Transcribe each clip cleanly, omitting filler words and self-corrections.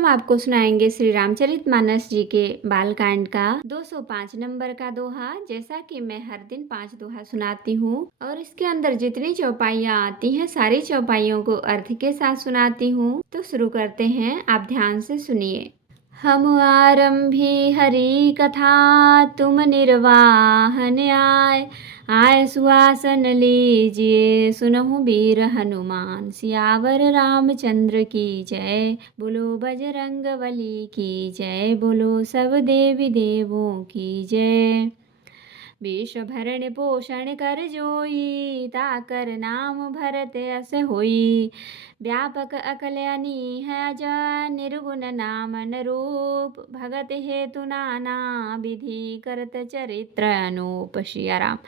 हम आपको सुनाएंगे श्री रामचरितमानस जी के बालकांड का 205 नंबर का दोहा। जैसा कि मैं हर दिन 5 दोहा सुनाती हूँ और इसके अंदर जितनी चौपाइयाँ आती हैं सारी चौपाइयों को अर्थ के साथ सुनाती हूँ। तो शुरू करते हैं, आप ध्यान से सुनिए। हम आरंभी हरि कथा, तुम निर्वाहन आय सुहासन लीजिए, सुनहु वीर हनुमान, सियावर रामचंद्र की जय। बोलो बजरंग बली की जय, बोलो सब देवी देवों की जय। विष भरण पोषण कर जोई, ताकर नाम भरत अस होई। व्यापक अकल अनीह अजन, निर्गुण नाम न रूप, भगत हेतु नाना विधि, करत चरित्र अनूप। सिया राम।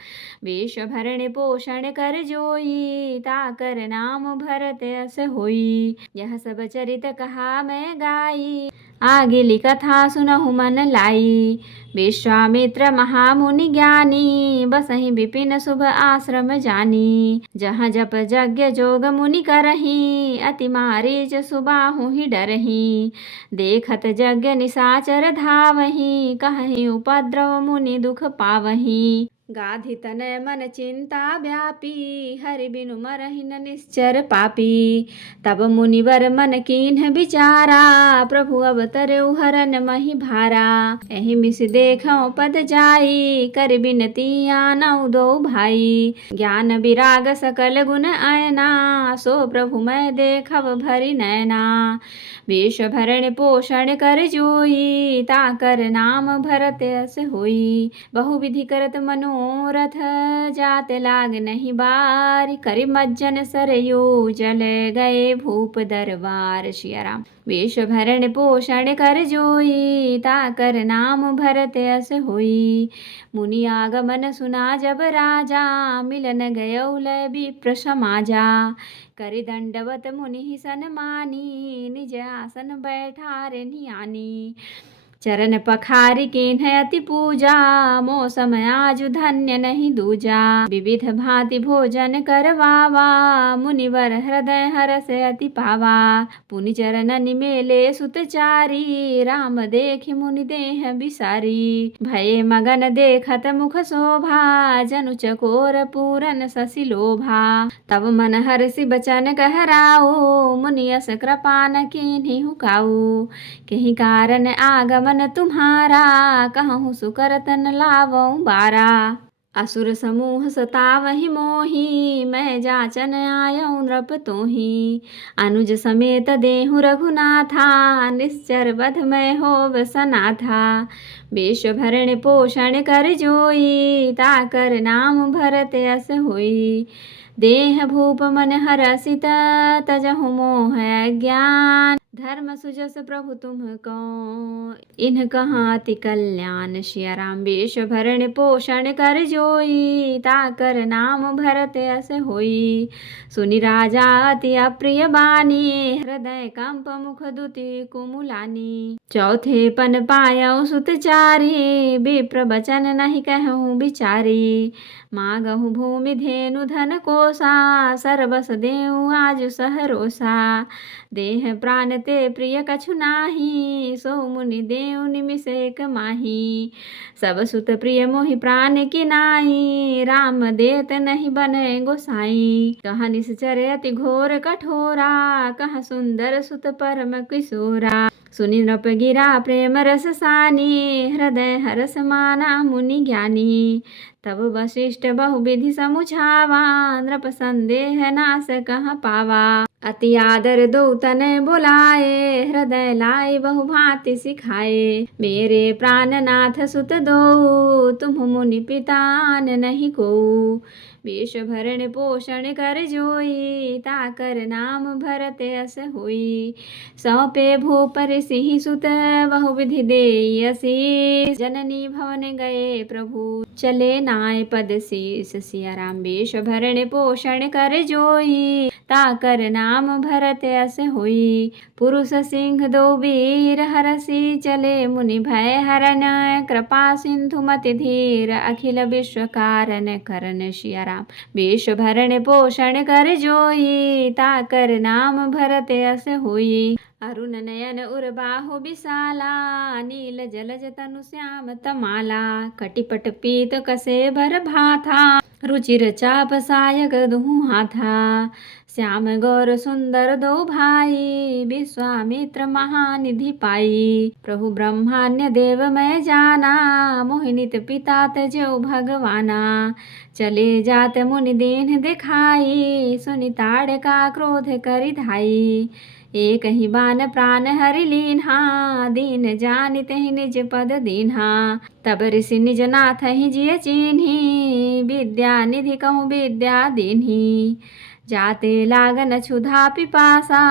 विष भरण पोषण कर जोई, ताकर नाम भरत अस होई। यह सब चरित कहा मैं गाई, आगे कथा सुनहु मन लाई। विश्वामित्र महामुनि ज्ञानी, बसहि विपिन शुभ आश्रम जानी। जहाँ जप यज्ञ जोग मुनि करही, अति मारीच सुबाहु ही डरही। देखत यज्ञ निशाचर धावही, कहहि उपद्रव मुनि दुख पावही। गाधि तनय मन चिंता व्यापी, हरि बिनु मरहि न निश्चर पापी। तब मुनिवर मन कीन्ह विचारा, प्रभु अवतरउ हरन मही भारा। एहि मिस देखौ पद जाई, कर बिनती आनौ दो भाई। ज्ञान विराग सकल गुण आयना, सो प्रभु मैं देखब भरि नैना। वेश भरण पोषण कर जोई, ताकर नाम भरत अस होई। बहु विधि करत मनोरथ, जात लाग नहीं बार। करि मज्जन सरयू जल, गए भूप दरबार। सिया राम। वेश भरण पोषण कर जोई, ताकर नाम भरत अस होई। मुनि आगमन सुना जब राजा, मिलन गयौ लय विप्र समाजा। करि दंडवत मुनि सन मानी, निज आसन बैठारे नियानी। चरण पखारि कीन्ह अति पूजा, मौसम आजु धन्य नहीं दूजा। विविध भांति भोजन करवावा, मुनिवर हृदय हरस अति पावा। पुनि चरणन मेले सुत चारी, राम देखि मुनि देह बिसारी। भये मगन देखत मुख शोभा, जनु चकोर पूरन शशि लोभा। तब मन हरषि बचन कहराओ, मुनि यस कृपा न कीन्हु काऊ। केहि कारण आगमन तुम्हारा, कहूँ सुकरतन लावऊं बारा। असुर समूह सतावहि मोहि, मैं जाचन आयऊ नृप तोहि। अनुज समेत देहु रघुनाथा, निश्चर वध मैं होव सनाथा। वेश भरण पोषण कर जोई, ताकर नाम भरत अस होई। देह भूप मन हरषित, तजहु मोह अज्ञान। धर्म सुजस प्रभु तुम को, इन्ह कहाँ अति कल्याण। सिया राम। वेश भरण पोषण कर जोई, ताकर नाम भरत अस होई। सुनि राजा अति अप्रिय बानी, हृदय कंप मुख दुति कुमुलानी। चौथे पन पायऊ सुत चारी, विप्र बचन नहीं कहूँ बिचारी। मागहु भूमि धेनु धन कोसा, सरबस देऊ आज सहरोसा। देह प्राण ते प्रिय कछु नाही, सो मुनि देव निमिष एक माही। सब सुत प्रिय मोहि प्राण की नाई, राम देत नहीं बने गोसाई। कहाँ निश्चर अति घोर कठोरा, कहाँ सुंदर सुत परम किशोरा। सुनि नृप गिरा प्रेम रस सानी, हृदय हरस माना मुनि ज्ञानी। तब वशिष्ठ बहुविधि समुझावा, नृप संदेह नाश कहाँ पावा। अति आदर दो तनय बोलाए, हृदय लाए बहु भांति सिखाए। मेरे प्राणनाथ सुत दो, तुम मुनि पितान नहीं को। वेश भरण पोषण कर जोई, ताकर नाम भरत अस होई। सौंपे भूपर सिंह सुत, बहु विधि देई असीस। जननी भवन गए प्रभु, चले नाय पद शीस। सिया राम। वेश भरण पोषण कर जोई, ताकर नाम भरत अस होई। पुरुष सिंह दो वीर, हरषि चले मुनि भय हरन। कृपा सिंधु मति धीर, अखिल विश्व कारण करन। सिया राम। राम। विश्व भरण पोषण कर जोई, ताकर नाम भरत अस होई। अरुण नयन उर बाहु विशाला, नील जलज तनु श्याम तमाला। कटिपट पीत कसे भर भाथा, रुचिर चाप सायक दुहु हाथा। श्याम गौर सुंदर दो भाई, विश्वामित्र महानिधि पाई। प्रभु ब्रह्मान्य देव मैं जाना, मोहिनित पिता तजो भगवाना। चले जात मुनि दीन दिखाई, सुनि ताड़का क्रोध करि धाई। एक ही बान प्राण हरि लीन्हा, दीन जानित ही निज पद दीन्हा। तब ऋषि निज नाथ ही जिय चीन्ही, विद्या निधि कहूँ विद्या दीन्ही। जाते लागन क्षुधा पिपासा,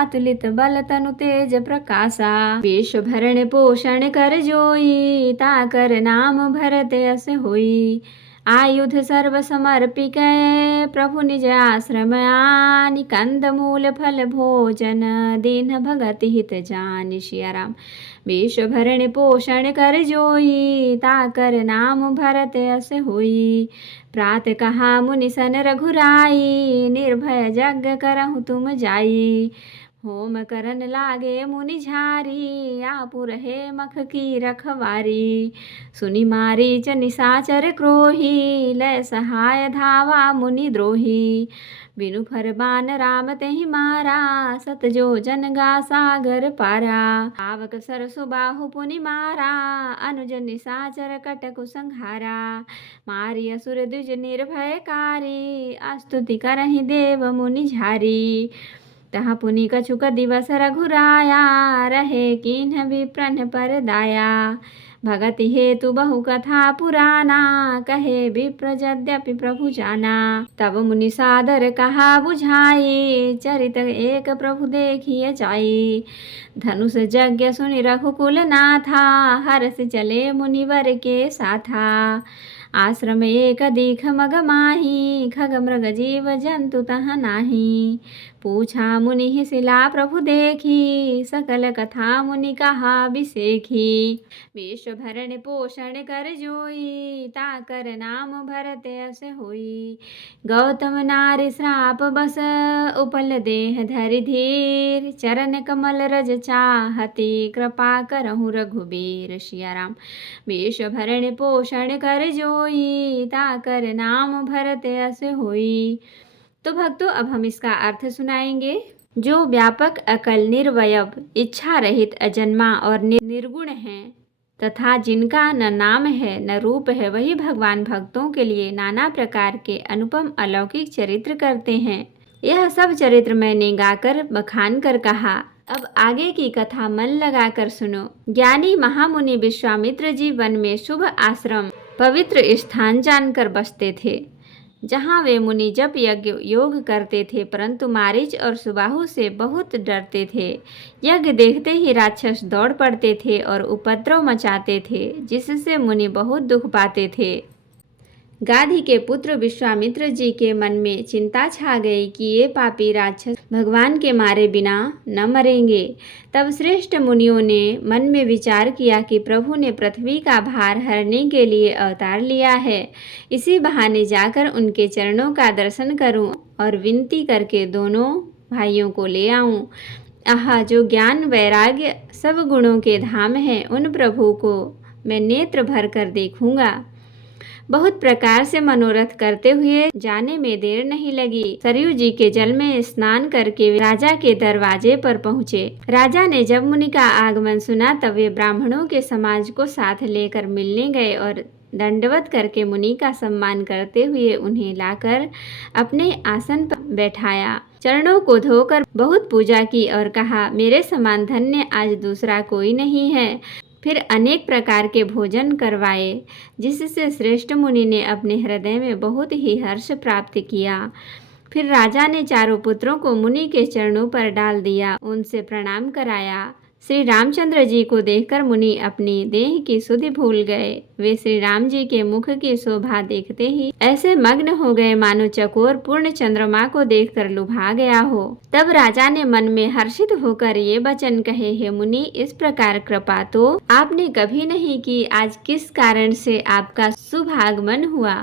अतुलित बल तनु तेज प्रकाशा। विश्व भरण पोषण कर जोई, ताकर नाम भरत अस होई। आयुध सर्व समर्पिकै, प्रभु निज आश्रम आनि। कंद मूल फल भोजन, दीन भगति हित जानि। सिया राम। विश्व भरण पोषण कर जोई, ताकर नाम भरत अस होई। प्रात कहा मुनि सन रघुराई, निर्भय यज्ञ करहु तुम जाई। होम करन लागे मुनि झारी, आपु रहे मख की रखवारी। सुनि मारीच निशाचर क्रोही, लय सहाय धावा मुनि द्रोही। बिनु फर बान राम तेहि मारा, सत जो जन गा सागर पारा। आवक सरसु बाहु पुनि मारा, अनुज निशाचर कटकु संहारा। मारी असुर द्विज निर्भयकारी, स्तुति करहि देव मुनि झारी। तहाँ पुनि कछुक दिवस रघुराया, रहे कीन्ह विप्रन पर दाया। भगति हेतु बहु कथा पुराना, कहे विप्र यद्यपि प्रभु जाना। तब मुनि सादर कहा बुझाई, चरित एक प्रभु देखिए जाई। धनुष यज्ञ सुनि रघुकुल नाथा, हर्ष चले मुनिवर के साथा। आश्रम एक दीख मग माही, खग मृग जीव जंतु तह नाही। पूछा मुनि ही शिला प्रभु देखी, सकल कथा मुनि कहा बिसेखी। विश्व भरण पोषण कर जोई, ताकर नाम भरत अस होई। गौतम नारि श्राप बस, उपल देह धरि धीर। चरण कमल रज चाहती, कृपा करहु रघुबीर। सिया राम। विश्व भरण पोषण कर जोई, ताकर नाम भरत अस होई। तो भक्तों, अब हम इसका अर्थ सुनाएंगे। जो व्यापक अकल निर्वयव इच्छा रहित अजन्मा और निर्गुण है, तथा जिनका न नाम है न रूप है, वही भगवान भक्तों के लिए नाना प्रकार के अनुपम अलौकिक चरित्र करते हैं। यह सब चरित्र मैंने गाकर बखान कर कहा। अब आगे की कथा मन लगाकर सुनो। ज्ञानी महामुनि विश्वामित्र जी वन में शुभ आश्रम पवित्र स्थान जानकर बसते थे, जहाँ वे मुनि जप यज्ञ योग करते थे, परंतु मारीच और सुबाहु से बहुत डरते थे। यज्ञ देखते ही राक्षस दौड़ पड़ते थे और उपद्रव मचाते थे, जिससे मुनि बहुत दुख पाते थे। गाधी के पुत्र विश्वामित्र जी के मन में चिंता छा गई कि ये पापी राक्षस भगवान के मारे बिना न मरेंगे। तब श्रेष्ठ मुनियों ने मन में विचार किया कि प्रभु ने पृथ्वी का भार हरने के लिए अवतार लिया है, इसी बहाने जाकर उनके चरणों का दर्शन करूं और विनती करके दोनों भाइयों को ले आऊं। आहा, जो ज्ञान वैराग्य सब गुणों के धाम हैं, उन प्रभु को मैं नेत्र भर कर देखूंगा। बहुत प्रकार से मनोरथ करते हुए जाने में देर नहीं लगी। सरयू जी के जल में स्नान करके राजा के दरवाजे पर पहुँचे। राजा ने जब मुनि का आगमन सुना, तब वे ब्राह्मणों के समाज को साथ लेकर मिलने गए और दंडवत करके मुनि का सम्मान करते हुए उन्हें लाकर अपने आसन पर बैठाया। चरणों को धोकर बहुत पूजा की और कहा, मेरे समान धन्य आज दूसरा कोई नहीं है। फिर अनेक प्रकार के भोजन करवाए, जिससे श्रेष्ठ मुनि ने अपने हृदय में बहुत ही हर्ष प्राप्त किया। फिर राजा ने चारों पुत्रों को मुनि के चरणों पर डाल दिया, उनसे प्रणाम कराया। श्री रामचंद्र जी को देखकर मुनि अपनी देह की सुधि भूल गए। वे श्री राम जी के मुख की शोभा देखते ही ऐसे मग्न हो गए मानो चकोर पूर्ण चंद्रमा को देखकर लुभा गया हो। तब राजा ने मन में हर्षित होकर ये वचन कहे, हे मुनि, इस प्रकार कृपा तो आपने कभी नहीं की। आज किस कारण से आपका शुभ आगमन हुआ?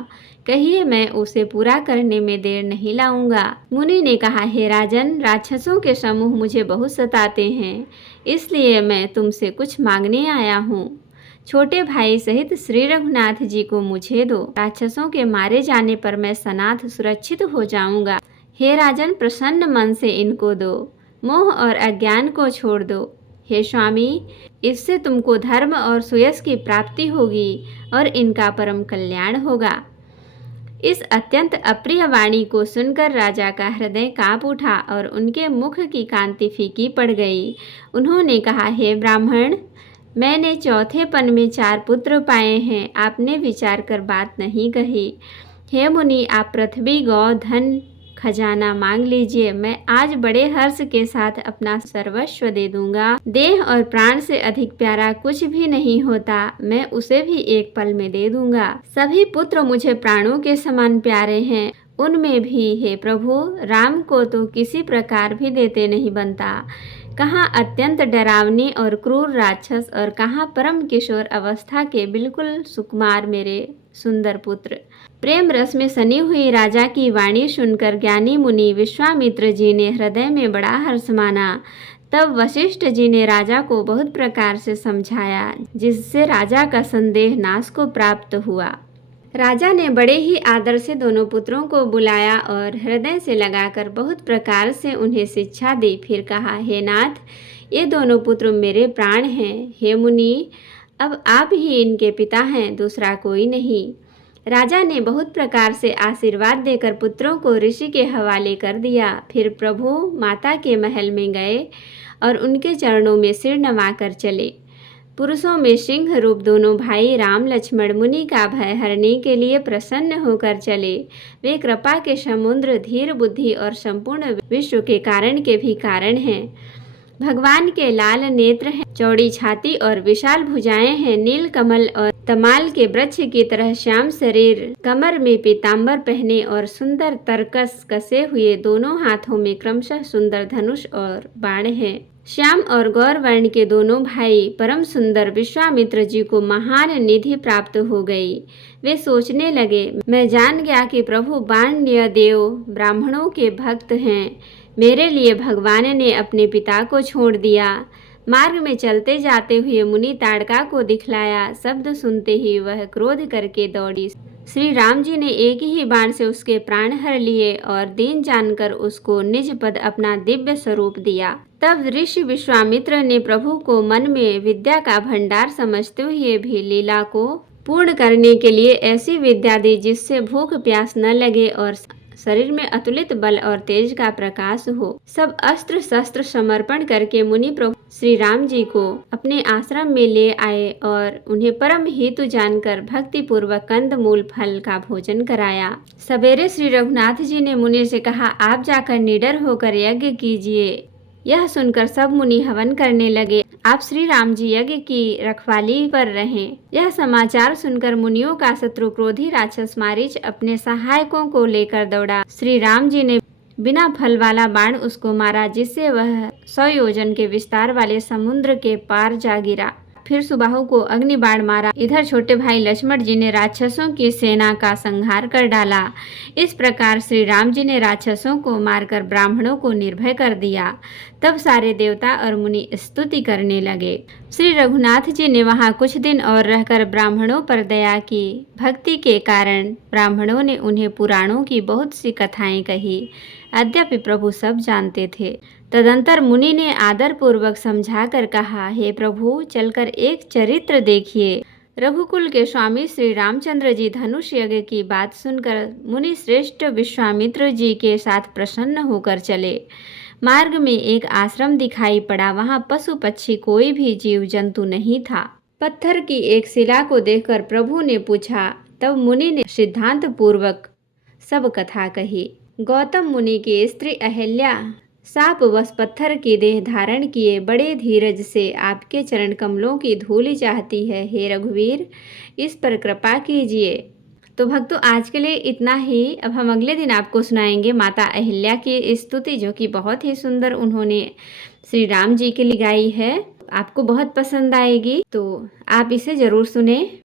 कहिए, मैं उसे पूरा करने में देर नहीं लाऊंगा। मुनि ने कहा, हे राजन, राक्षसों के समूह मुझे बहुत सताते हैं, इसलिए मैं तुमसे कुछ मांगने आया हूँ। छोटे भाई सहित श्री रघुनाथ जी को मुझे दो। राक्षसों के मारे जाने पर मैं सनाथ सुरक्षित हो जाऊंगा। हे राजन, प्रसन्न मन से इनको दो। मोह और अज्ञान को छोड़ दो। हे स्वामी, इससे तुमको धर्म और सुयश की प्राप्ति होगी और इनका परम कल्याण होगा। इस अत्यंत अप्रिय वाणी को सुनकर राजा का हृदय कांप उठा और उनके मुख की कांति फीकी पड़ गई। उन्होंने कहा, हे ब्राह्मण, मैंने चौथेपन में 4 पुत्र पाए हैं, आपने विचार कर बात नहीं कही। हे मुनि, आप पृथ्वी, गौ, धन, खजाना मांग लीजिए, मैं आज बड़े हर्ष के साथ अपना सर्वस्व दे दूंगा। देह और प्राण से अधिक प्यारा कुछ भी नहीं होता, मैं उसे भी एक पल में दे दूंगा। सभी पुत्र मुझे प्राणों के समान प्यारे हैं, उनमें भी हे प्रभु, राम को तो किसी प्रकार भी देते नहीं बनता। कहाँ अत्यंत डरावनी और क्रूर राक्षस और कहाँ परम किशोर अवस्था के बिल्कुल सुकुमार मेरे सुंदर पुत्र। प्रेम रस में सनी हुई राजा की वाणी सुनकर ज्ञानी मुनि विश्वामित्र जी ने हृदय में बड़ा हर्ष माना। तब वशिष्ठ जी ने राजा को बहुत प्रकार से समझाया, जिससे राजा का संदेह नाश को प्राप्त हुआ। राजा ने बड़े ही आदर से दोनों पुत्रों को बुलाया और हृदय से लगाकर बहुत प्रकार से उन्हें शिक्षा दी। फिर कहा, हे नाथ, ये दोनों पुत्र मेरे प्राण हैं। हे मुनि, अब आप ही इनके पिता हैं, दूसरा कोई नहीं। राजा ने बहुत प्रकार से आशीर्वाद देकर पुत्रों को ऋषि के हवाले कर दिया। फिर प्रभु माता के महल में गए और उनके चरणों में सिर नवाकर चले। पुरुषों में सिंह रूप दोनों भाई राम लक्ष्मण मुनि का भय हरने के लिए प्रसन्न होकर चले। वे कृपा के समुद्र, धीर बुद्धि और संपूर्ण विश्व के कारण के भी कारण हैं। भगवान के लाल नेत्र हैं, चौड़ी छाती और विशाल भुजाएं हैं। नील कमल और तमाल के वृक्ष की तरह श्याम शरीर, कमर में पीताम्बर पहने और सुंदर तरकस कसे हुए, दोनों हाथों में क्रमशः सुंदर धनुष और बाण है। श्याम और गौर वर्ण के दोनों भाई परम सुंदर विश्वामित्र जी को महान निधि प्राप्त हो गई। वे सोचने लगे, मैं जान गया कि प्रभु बाण्य देव ब्राह्मणों के भक्त हैं। मेरे लिए भगवान ने अपने पिता को छोड़ दिया। मार्ग में चलते जाते हुए मुनि ताड़का को दिखलाया। शब्द सुनते ही वह क्रोध करके दौड़ी। श्री राम जी ने एक ही बाण से उसके प्राण हर लिए और दीन जानकर उसको निज पद अपना दिव्य स्वरूप दिया। तब ऋषि विश्वामित्र ने प्रभु को मन में विद्या का भंडार समझते हुए भी लीला को पूर्ण करने के लिए ऐसी विद्या दी जिससे भूख प्यास न लगे और शरीर में अतुलित बल और तेज का प्रकाश हो। सब अस्त्र शस्त्र समर्पण करके मुनि प्रभु श्री राम जी को अपने आश्रम में ले आए और उन्हें परम हेतु जानकर भक्ति पूर्वक कंद मूल फल का भोजन कराया। सवेरे श्री रघुनाथ जी ने मुनि से कहा, आप जाकर निडर होकर यज्ञ कीजिए। यह सुनकर सब मुनि हवन करने लगे। आप श्री राम जी यज्ञ की रखवाली पर रहें। यह समाचार सुनकर मुनियों का शत्रु क्रोधी राक्षस मारीच अपने सहायकों को लेकर दौड़ा। श्री राम जी ने बिना फल वाला बाण उसको मारा, जिससे वह 100 योजन के विस्तार वाले समुद्र के पार जा गिरा। फिर सुबाहु को अग्नि बाण मारा। इधर छोटे भाई लक्ष्मण जी ने राक्षसों की सेना का संहार कर डाला। इस प्रकार श्री राम जी ने राक्षसों को मारकर ब्राह्मणों को निर्भय कर दिया। तब सारे देवता और मुनि स्तुति करने लगे। श्री रघुनाथ जी ने वहां कुछ दिन और रहकर ब्राह्मणों पर दया की। भक्ति के कारण ब्राह्मणों ने उन्हें पुराणों की बहुत सी कथाएं कही। यद्यपि प्रभु सब जानते थे। तदंतर मुनि ने आदर पूर्वक समझा कर कहा, हे प्रभु, चलकर एक चरित्र देखिए। रघुकुल के स्वामी श्री रामचंद्र जी धनुष यज्ञ की बात सुनकर मुनि श्रेष्ठ विश्वामित्र जी के साथ प्रसन्न होकर चले। मार्ग में एक आश्रम दिखाई पड़ा। वहाँ पशु पक्षी कोई भी जीव जंतु नहीं था। पत्थर की एक शिला को देखकर प्रभु ने पूछा। तब मुनि ने सिद्धांत पूर्वक सब कथा कही। गौतम मुनि की स्त्री अहिल्या साप वश पत्थर की देह धारण किए बड़े धीरज से आपके चरण कमलों की धूलि चाहती है। हे रघुवीर, इस पर कृपा कीजिए। तो भक्तों, आज के लिए इतना ही। अब हम अगले दिन आपको सुनाएंगे माता अहिल्या की स्तुति, जो कि बहुत ही सुंदर उन्होंने श्री राम जी के लिए गाई है। आपको बहुत पसंद आएगी, तो आप इसे जरूर सुने।